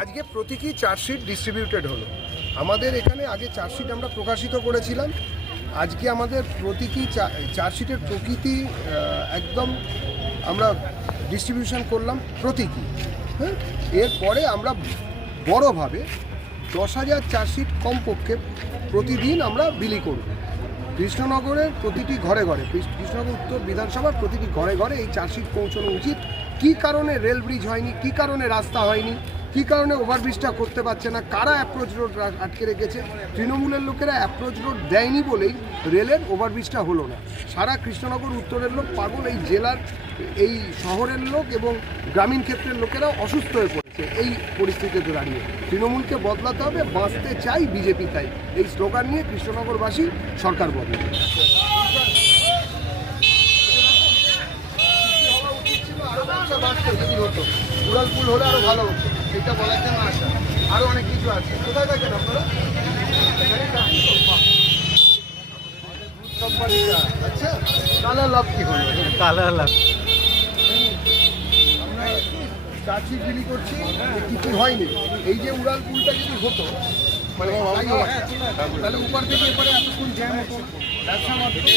আজকে প্রতীকী chargesheet distributed হলো। আমাদের এখানে আগে চার্জশিট আমরা প্রকাশিত করেছিলাম। আজকে আমাদের প্রতীকী চার্জশিটের প্রকৃতি একদম আমরা ডিস্ট্রিবিউশন করলাম প্রতীকী। হ্যাঁ, এরপরে আমরা বড়োভাবে 10,000 চার্জশিট কমপক্ষে প্রতিদিন আমরা বিলি করব। কৃষ্ণনগরের প্রতিটি ঘরে ঘরে, কৃষ্ণনগর উত্তর বিধানসভার প্রতিটি ঘরে ঘরে এই চার্জশিট পৌঁছানো উচিত। কী কারণে রেল ব্রিজ হয়নি, কী কারণে রাস্তা হয়নি, কী কারণে ওভারব্রিজটা করতে পারছে না, কারা অ্যাপ্রোচ রোড আটকে রেখেছে। তৃণমূলের লোকেরা অ্যাপ্রোচ রোড দেয়নি বলেই রেলের ওভারব্রিজটা হলো না। সারা কৃষ্ণনগর উত্তরের লোক পাগল, এই জেলার এই শহরের লোক এবং গ্রামীণ ক্ষেত্রের লোকেরা অসুস্থ হয়ে পড়েছে এই পরিস্থিতিতে দাঁড়িয়ে। তৃণমূলকে বদলাতে হবে, বাঁচতে চাই বিজেপি তাই, এই স্লোগান নিয়ে কৃষ্ণনগরবাসী সরকার বদলে। যদি হতো উড়ালপুল হলে আরো ভালো হতো, সেটা বলার জন্য আসা। আরো অনেক কিছু আছে। কোথায় থাকেন আপনারা? আচ্ছা, কালার লাভ কি হলো? কালার লাভ আমরা চার্জশিট বিলি করছি, কিছু হয়নি। এই যে উড়ালপুলটা যদি হতো, মানে তাহলে উপর থেকে এবারে এতক্ষণ জ্যাম হতো, ব্যবসা মাধ্যমে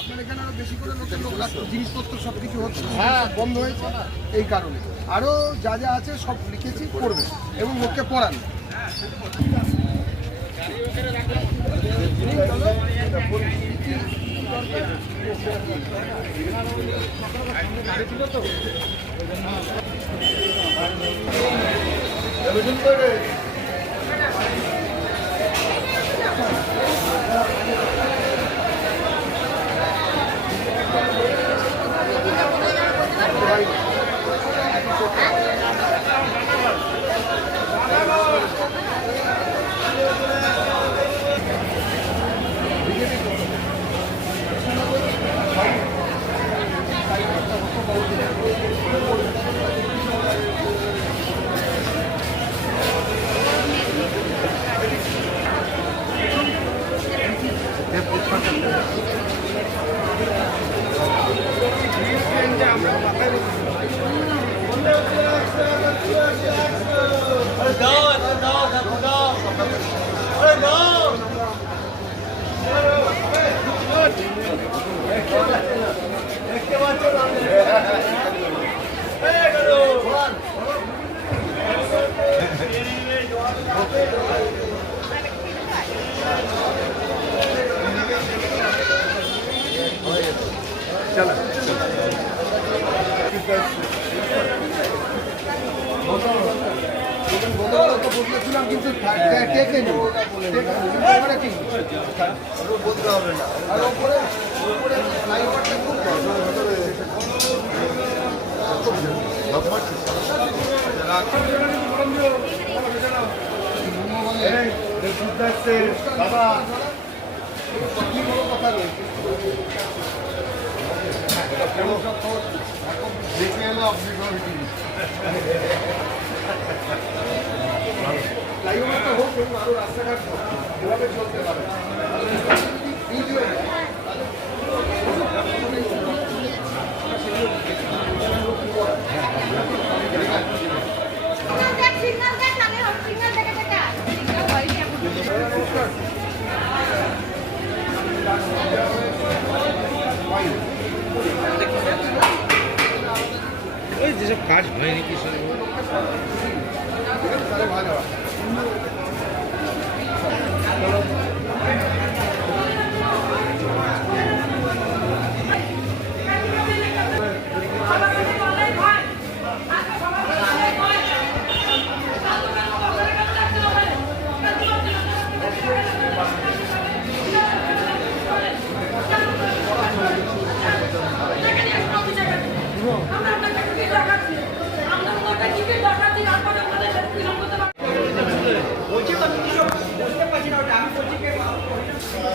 আপনার এখানে আরো বেশি করে লোকের লোক লাগতো, জিনিসপত্র সব কিছু হচ্ছে, বন্ধ হয়েছে এই কারণে। আরও যা যা আছে সব লিখেছি, করবে এবং লোককে পড়ান। বদলেছিলাম কিন্তু বলতে হবে না। আর ওপরে ফ্লাইওভারটা খুব বাবা কথা রয়েছে দেখে এলো আপনি ফ্লাইওভারটা হোক এবং আরো রাস্তাঘাট এভাবে চলতে পারে। ওই যেসব কাজ হয়নি কি ভালো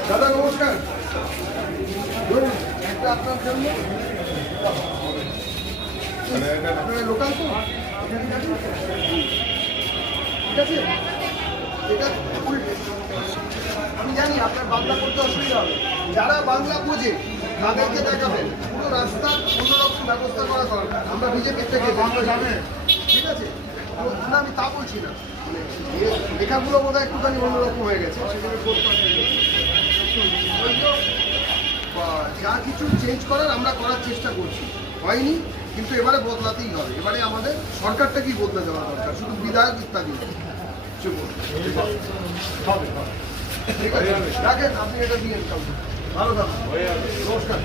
দাদা নমস্কার, ধরুন একটা আপনার জন্য আপনারা লোকাল তো ঠিক আছে, এটা আমি জানি আপনার বাংলা করতে অসুবিধা হবে। যারা বাংলা বোঝে তাদেরকে দেখাবেন, পুরো রাস্তার অন্যরকম ব্যবস্থা করা দরকার। আমরা বিজেপির থেকে বাংলা জানে, ঠিক আছে, না আমি তা বলছি না, মানে লেখাগুলো বোধ হয় একটুখানি অন্যরকম হয়ে গেছে, সেখানে যা কিছু চেঞ্জ করার আমরা করার চেষ্টা করছি, হয়নি কিন্তু এবারে বদলাতেই হবে। এবারে আমাদের সরকারটাকেই বদলে দেওয়া দরকার, শুধু বিধায়ক ইত্যাদি হবে। ঠিক আছে রাখেন, আপনি এটা দিয়ে ভালো থাকুন, নমস্কার।